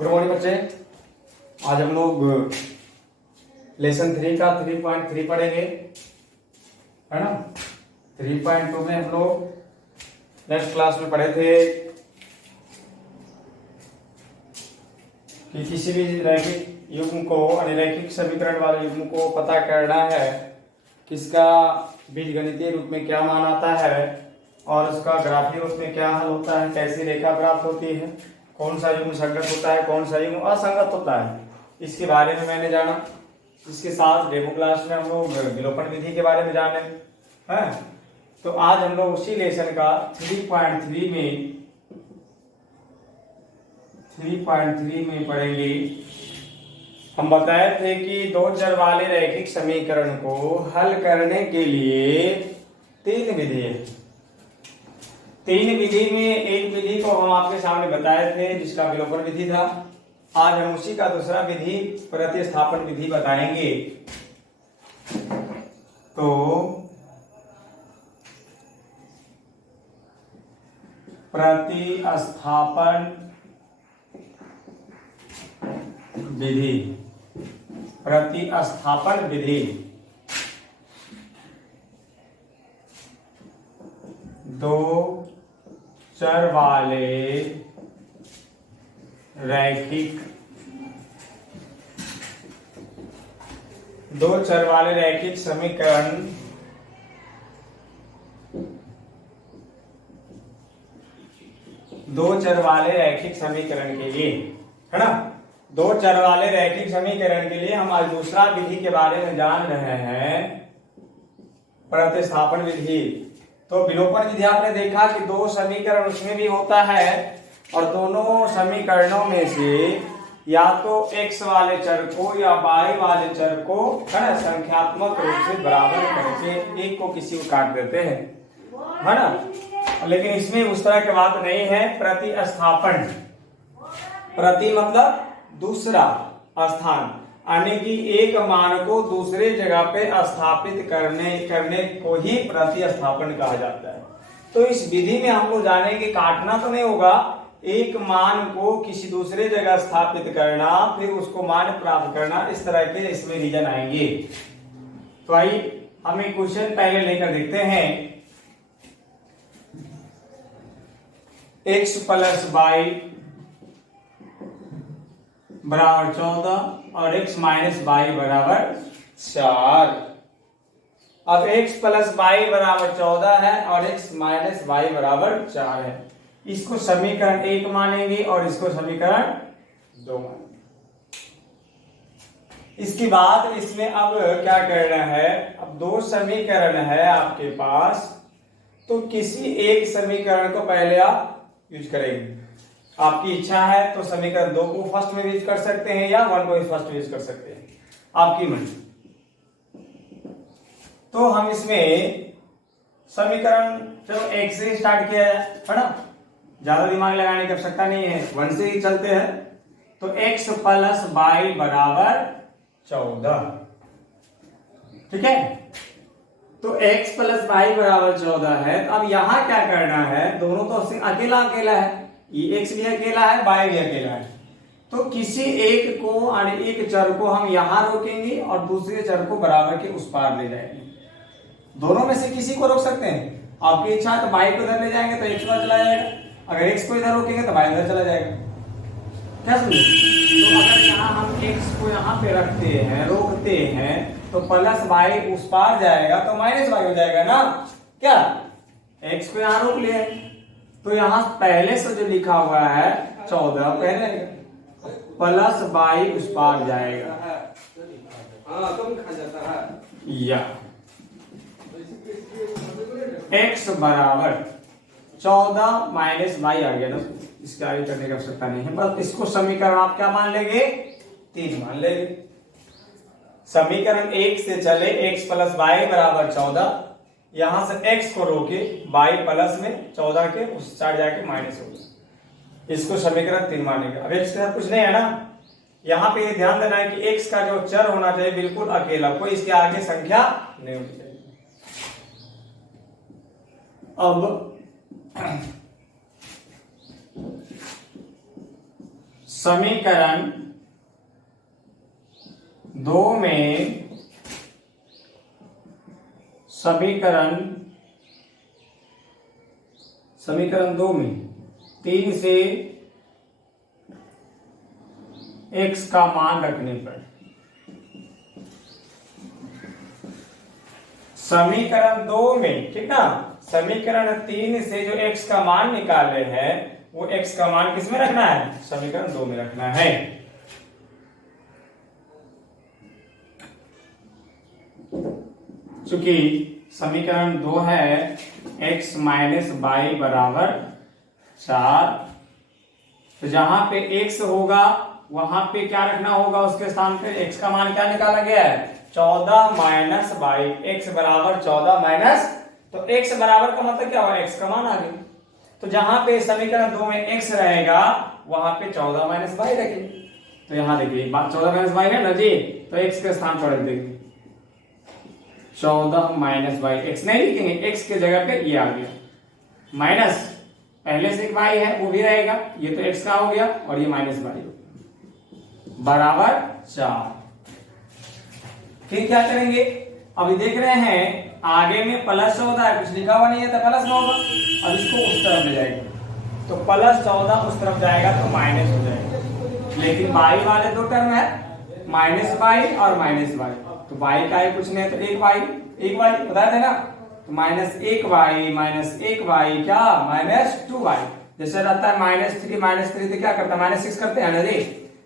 Good morning बच्चे। आज हम लोग लेसन 3 का 3.3 पढ़ेंगे, है ना। 3.2 में हम लोग नेक्स्ट क्लास में पढ़े थे कि किसी भी रैखिक युग्म को अनिरैखिक समीकरण वाले युग्म को पता करना है, किसका बीजगणितीय रूप में क्या मान आता है और उसका ग्राफीय रूप में क्या हल होता है, कैसी रेखा प्राप्त होती है, कौन सा युग्म संगत होता है, कौन सा युग्म असंगत होता है, इसके बारे में मैंने जाना। इसके साथ डेमो क्लास में हम लोग विलोपन विधि के बारे में जाने हैं। तो आज हम लोग उसी लेसन का 3.3 में पढ़ेंगे। हम बताए थे कि दो चर वाले रैखिक समीकरण को हल करने के लिए तीन विधि है। तीन विधि में एक विधि को हम आपके सामने बताए थे जिसका विलोपन विधि था। आज हम उसी का दूसरा विधि प्रतिस्थापन विधि बताएंगे। तो प्रतिस्थापन विधि, प्रतिस्थापन विधि दो चर वाले रैखिक समीकरण के लिए, है ना। दो चर वाले रैखिक समीकरण के लिए हम आज दूसरा विधि के बारे में जान रहे हैं, प्रतिस्थापन विधि। तो विलोपन विधि आपने देखा कि दो समीकरण उसमें भी होता है और दोनों समीकरणों में से या तो x वाले चर को या y वाले चर को, है ना, संख्यात्मक रूप से बराबर करके एक को किसी को काट देते हैं, है ना। लेकिन इसमें उस तरह की बात नहीं है। प्रतिस्थापन, प्रति मतलब दूसरा, स्थान, यानी कि एक मान को दूसरे जगह पे स्थापित करने को ही प्रतिस्थापन कहा जाता है। तो इस विधि में हम लोग जानेंगे, काटना तो नहीं होगा, एक मान को किसी दूसरे जगह स्थापित करना, फिर उसको मान प्राप्त करना, इस तरह के इसमें रीजन आएंगे। तो आइए हम एक क्वेश्चन पहले लेकर देखते हैं। x + y बराबर 14 और x - y बराबर 4। अब x + y बराबर 14 है और x - y बराबर 4 है। इसको समीकरण 1 मानेंगे और इसको समीकरण 2 मानेंगे। इसके बाद इसमें अब क्या करना है, अब दो समीकरण है आपके पास, तो किसी एक समीकरण को पहले आप यूज करेंगे। आपकी इच्छा है तो समीकरण 2 को फर्स्ट में यूज कर सकते हैं या 1 को फर्स्ट में यूज कर सकते हैं, आपकी मर्जी। तो हम इसमें समीकरण चलो 1 से स्टार्ट किया है ना, ज्यादा दिमाग लगाने की आवश्यकता नहीं है, 1 से ही चलते हैं। तो x + y बराबर 14, ठीक है। तो x + y बराबर 14 है। तो अब यहां क्या करना है, दोनों तो अकेला अकेला है, ये x भी अकेला है, y भी अकेला है। तो किसी एक को यानी एक चर को हम यहां रोकेंगे और दूसरे चर को बराबर के उस पार ले जाएंगे। दोनों में से किसी को रोक सकते हैं, आपकी इच्छा है तो y को इधर ले जाएंगे तो x उधर चला जाएगा, अगर x को इधर रोकेंगे तो y इधर चला जाएगा। क्या समझे? तो अगर यहाँ हम x को यहाँ पे रखते हैं, रोकते हैं, तो +y उस पार जाएगा तो -y हो जाएगा ना। क्या x को यहाँ रोक लिया, तो यहाँ पहले से जो लिखा हुआ है 14 पहले +y उस पार जाएगा, या x बराबर 14 - y आ गया ना, इसके आगे करने की आवश्यकता नहीं है। बस इसको समीकरण आप क्या मान लेंगे, 3 मान लेंगे। समीकरण 1 से चले x + y बराबर 14, यहां से x को रोके y प्लस में 14 के उस साइड जाके माइनस हो गया, इसको समीकरण 3 मानेंगे। अब x के साथ कुछ नहीं है ना, यहाँ पे ये ध्यान देना है कि x का जो चर होना चाहिए बिल्कुल अकेला, कोई इसके आगे संख्या नहीं होनी चाहिए। अब समीकरण 2 में समीकरण 2 में 3 से x का मान रखने पर समीकरण 2 में, ठीक ना, समीकरण 3 से जो x का मान निकाले हैं वो x का मान किस में रखना है? समीकरण 2 में रखना है। चूंकि समीकरण 2 है x माइनस वाई बराबर 4, तो जहां पे x होगा वहां पे क्या रखना होगा? उसके स्थान पे x का मान क्या निकाला गया है? 14 माइनस वाई। x बराबर 14 माइनस, तो x बराबर का मतलब क्या हुआ? x का मान आ गया। तो जहां पे समीकरण 2 में x रहेगा वहां पे 14 माइनस वाई रखेंगे। तो यहां देखिए 14 माइनस वाई है ना जी, तो x के स्थान पर रख देंगे 14 माइनस वाई। x नहीं लिखेंगे, x के जगह पे ये आ गया, माइनस पहले से एक y है वो भी रहेगा, ये तो x का हो गया और ये माइनस वाई बराबर 4। फिर क्या करेंगे? अभी देख रहे हैं आगे में प्लस 14 है, कुछ लिखा हुआ नहीं है तो प्लस में होगा। अब इसको उस तरफ ले जाएंगे तो प्लस 14 उस तरफ जाएगा तो माइनस हो जाएगा। लेकिन वाई वाले दो टर्म है, माइनस वाई और माइनस वाई, तो वाई का ही कुछ नहीं है तो एक वाई बताया था ना, तो माइनस 1 वाई क्या माइनस 2 वाई। जैसे रहता है -3 तो क्या करता है? -6 करते हैं ना जी।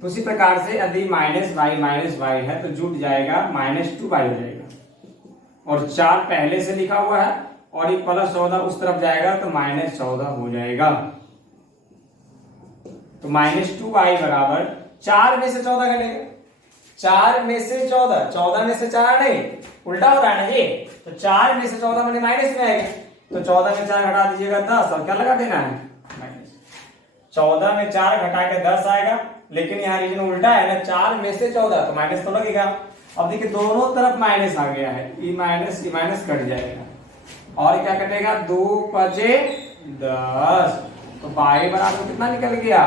तो उसी प्रकार से यदि माइनस वाई है तो जुट जाएगा -2 वाई हो जाएगा, और 4 पहले से लिखा हुआ है और ये प्लस 14 उस तरफ जाएगा तो -14 हो जाएगा। तो -2 वाई बराबर 4 में से 14 घटेगा, 4 में से 14 में से 4 नहीं, उल्टा हो रहा है ना ये। तो 4 में से 14 मैंने माइनस में आएगा, तो 14 में 4 घटा दीजिएगा 10, और क्या लगा देना है? माइनस। 14 में 4 घटा के 10 आएगा, लेकिन यहाँ रीजन उल्टा है ना, 4 में से 14 तो माइनस तो लगेगा। अब देखिए दोनों तरफ माइनस आ गया है, ई माइनस कट जाएगा, और क्या कटेगा? 2 5 10, तो बाई बराबर कितना निकल गया?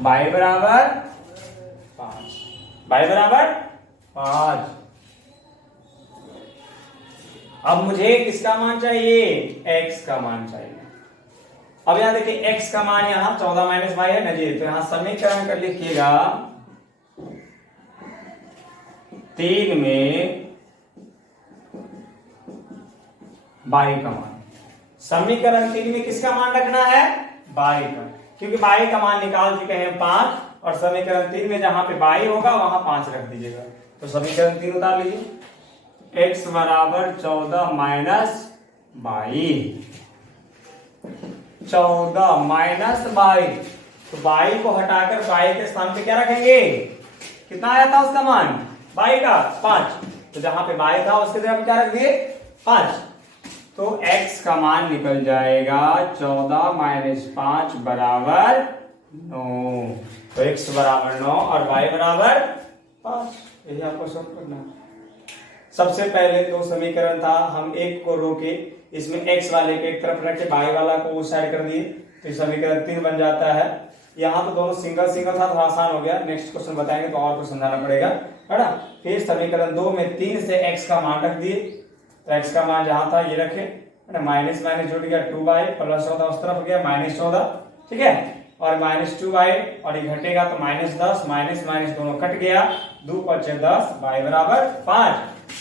बाई बराबर 5। अब मुझे किसका मान चाहिए? x का मान चाहिए। अब यहां देखिए x का मान यहां 14 माइनस वाई है ना जी, तो यहां समीकरण कर लिखिएगा 3 में बाई का मान। समीकरण 3 में किसका मान रखना है? बाई का, क्योंकि बाई का मान निकाल चुके हैं 5, और समीकरण 3 में जहां पे बाई होगा वहां 5 रख दीजिएगा। तो समीकरण 3 उतार लीजिए, x बराबर 14 माइनस बाई, 14 माइनस बाई, तो बाई को हटाकर बाई के स्थान पे क्या रखेंगे? कितना आया था उसका मान? बाई का 5, तो जहां पे बाई था उसके जगह पे क्या रख दिए? 5। तो x का मान निकल जाएगा 14 माइनस 5 बराबर 9। तो x बराबर 9 और y बराबर 5। यही आपको सॉल्व करना है। सबसे पहले दो समीकरण था, हम एक को रोके, इसमें x वाले के एक तरफ रखे, y वाला को उस साइड कर दिए, तो समीकरण 3 बन जाता है। यहाँ तो दोनों सिंगल था तो आसान हो गया। नेक्स्ट क्वेश्चन बताएंगे तो और कुछ समझाना पड़ेगा, है ना। फिर समीकरण 2 में 3 से x का मान रख दिए, तो x का मान जहां था ये रखे, है ना, माइनस माइनस जुड़ गया 2y, प्लस 14 उस तरफ गया -14, ठीक है, और -2y, और ये घटेगा तो -10, माइनस माइनस दोनों कट गया, 2 5 10, y बराबर 5,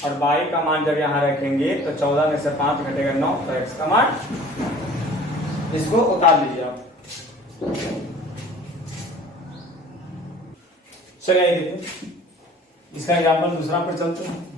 और y का मान जब यहाँ रखेंगे तो 14 में से 5 घटेगा 9, तो x का मान, इसको उतार लीजिए आप। चलिए देखो इसका एग्जाम्पल दूसरा पर चलते हैं।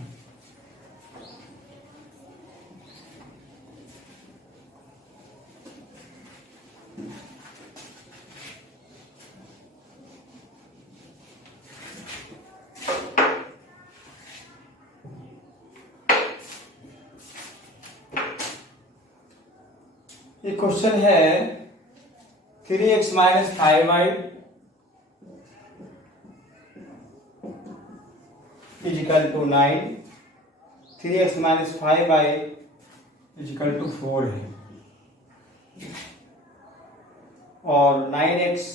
ये क्वेश्चन है 3x minus 5y is equal to 9, 3x minus 5y is equal to 4 है, और 9x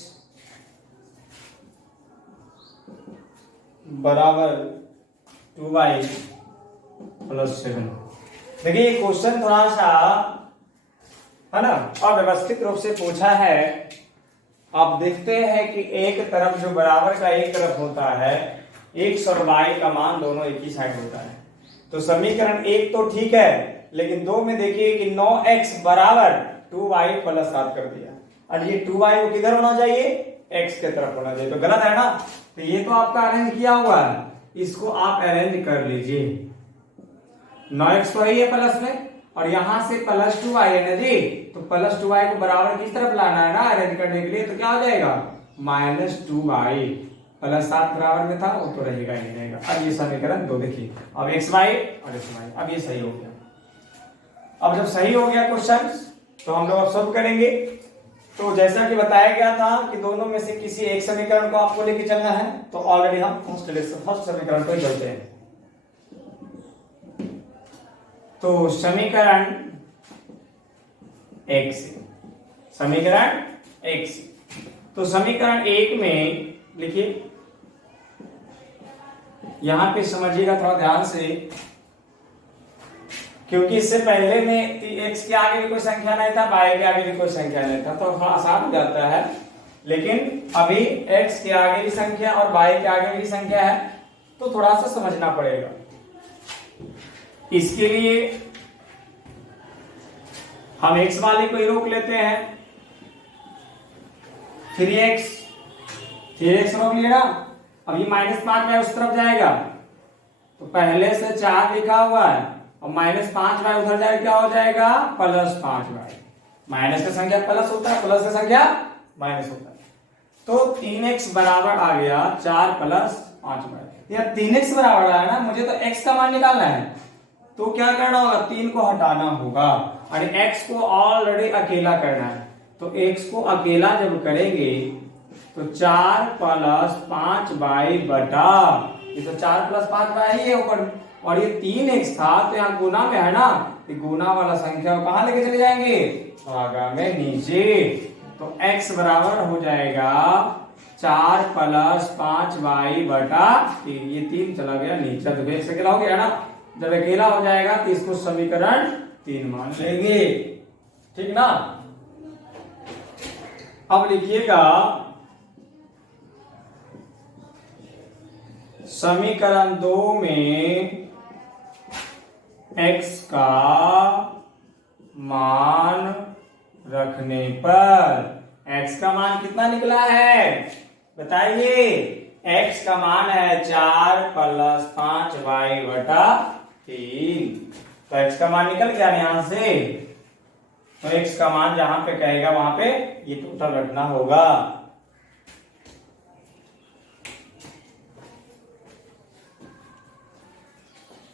बराबर 2y प्लस 7। देखिए ये क्वेश्चन थोड़ा सा है ना अव्यवस्थित रूप से पूछा है। आप देखते हैं कि एक तरफ जो बराबर का एक तरफ होता है x और y का मान दोनों एक ही साइड होता है। तो समीकरण एक तो ठीक है, लेकिन दो में देखिए कि 9x बराबर 2y प्लस 7 कर दिया, और ये 2y को किधर होना चाहिए, x के तरफ होना चाहिए, तो गलत है ना। तो ये तो आपका अरेंज किया हुआ है, इसको आप अरेंज कर लीजिए। 9x तो है प्लस में, और यहां से प्लस 2y है ना जी, तो प्लस 2y को बराबर किस तरफ लाना है ना अरेंज करने के लिए, तो क्या हो जाएगा माइनस 2y, प्लस 7 बराबर में था वो तो रहेगा ही रहेगा। अब ये समीकरण दो देखिए, अब xy और xy, अब ये सही हो गया। अब जब सही हो गया क्वेश्चन तो हम लोग अब सॉल्व करेंगे। तो जैसा कि बताया गया था कि दोनों में से किसी एक समीकरण को आपको लेके चलना है, तो ऑलरेडी हम फर्स्ट समीकरण को ही चलते हैं। तो समीकरण एक से, समीकरण एक से, तो समीकरण एक में लिखिए, यहां पे समझिएगा थोड़ा ध्यान से, क्योंकि इससे पहले में x के आगे भी कोई संख्या नहीं था, y के आगे भी कोई संख्या नहीं था, तो थोड़ा आसान हो जाता है। लेकिन अभी x के आगे भी संख्या और y के आगे भी संख्या है, तो थोड़ा सा समझना पड़ेगा। इसके लिए हम x वाले को ही रोक लेते हैं, 3x रोक लिया ना। अब ये -5y उस तरफ जाएगा, तो पहले से 4 लिखा हुआ है और -5y उधर जाएगा, क्या हो जाएगा +5y। माइनस का संख्या प्लस होता है, प्लस का संख्या माइनस होता है, तो 3x बराबर आ गया 4 + 5y। यार 3x बराबर आया ना, मुझे तो x का मान निकालना है, तो क्या करना होगा 3 को हटाना होगा, और x को ऑलरेडी अकेला करना है। तो x को अकेला जब करेंगे तो 4 + 5y बटा, ये तो 4 + 5y है ऊपर, और ये 3x था तो यहाँ गुना में है ना, तो गुना वाला संख्या को कहां लेके चले जाएंगे, भागा में नीचे। तो x बराबर हो जाएगा 4 + 5y बटा 3, ये 3 चला गया नीचे, तो x अकेला हो गया ना। जब अकेला हो जाएगा तो इसको समीकरण 3 मान लेंगे, ठीक ना। अब लिखिएगा समीकरण 2 में x का मान रखने पर x का मान कितना निकला है बताइए। x का मान है 4 + 5y बटा 3, तो x का मान निकल गया यहां से। तो x का मान जहां पे कहेगा वहां पे ये टोटल रखना होगा।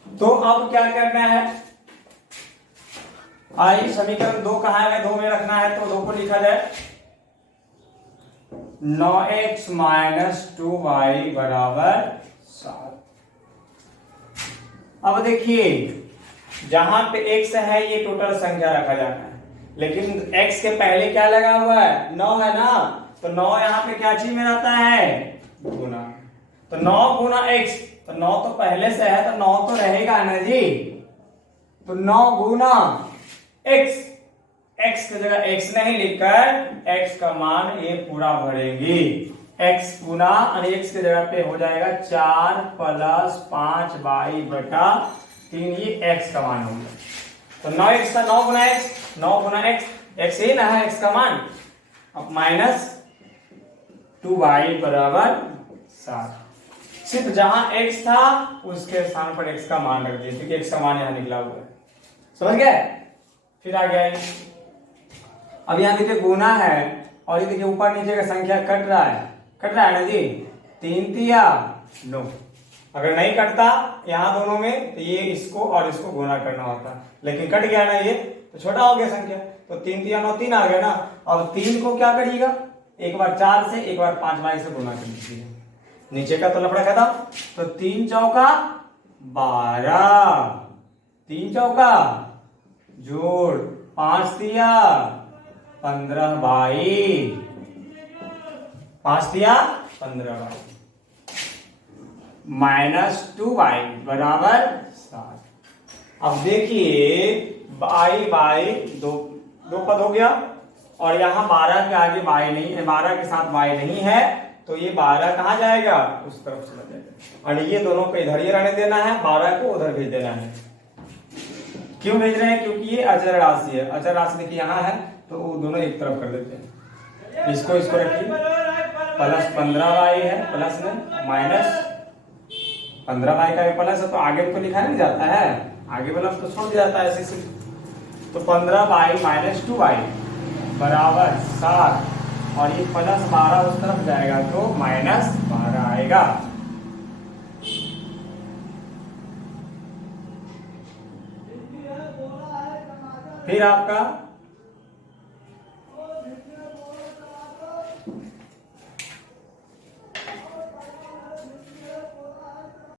तो अब क्या करना है, आई समीकरण 2 कहां है, 2 में रखना है, तो 2 को लिखा जाए 9x - 2y बराबर 7। अब देखिए जहां पे x है ये टोटल संख्या रखा जाना है, लेकिन x के पहले क्या लगा हुआ है 9 है ना, तो 9 यहाँ पे क्या चीज में रहता है गुना, तो 9 गुना x, तो 9 तो पहले से है तो 9 तो रहेगा ना जी, तो 9 गुना x, x की जगह x नहीं लिखकर x का मान ये पूरा भरेंगे, x गुना और x की जगह पे हो जाएगा 4 + 5y बटा 3, ये x का मान हो गया। तो 9x का 9 गुना x, 9 गुना x, x ही ना है x का मान। अब -2y बराबर 7, सिर्फ जहां x था उसके स्थान पर x का मान रख दिए, क्योंकि x का मान यहां निकला हुआ है, समझ गए। फिर आ गया अब यहाँ देखिए गुना है, और ये देखिए ऊपर नीचे का संख्या कट रहा है ना जी, 3 तिया 9, अगर नहीं कटता यहाँ दोनों में तो ये इसको और इसको गुना करना होता, लेकिन कट गया ना ये, तो छोटा हो गया संख्या, तो 3 तिया 9, 3 आ गया ना। अब 3 को क्या करिएगा, एक बार 4 से एक बार 5y से गुना कर दीजिए, नीचे का तो लफड़ा खत्म। तो 3 चौका 12, 3 चौका जोड़ 5 तिया 15y, 5 तिया 15y। -2y बराबर 7। अब देखिए y बाई दो पद हो गया, और यहाँ 12 के आगे y नहीं है, 12 के साथ y नहीं है, तो ये 12 कहाँ जाएगा, उस तरफ चला जाएगा। और ये दोनों को इधर ही रहने देना है, 12 को उधर भेज देना है। क्यों भेज रहे हैं, क्योंकि ये अचर राशि है। अचर राशि देखिए यहाँ है, तो वो दोनों एक तरफ कर देते हैं। इसको रखिए, प्लस 15y है, प्लस में माइनस 15y का प्लस है, तो आगे तो लिखा नहीं जाता है, आगे वाला तो छोड़ दिया जाता है ऐसे से। तो 15y माइनस 2y बराबर 7, और ये प्लस 12 उस तरफ जाएगा तो माइनस 12 आएगा। फिर आपका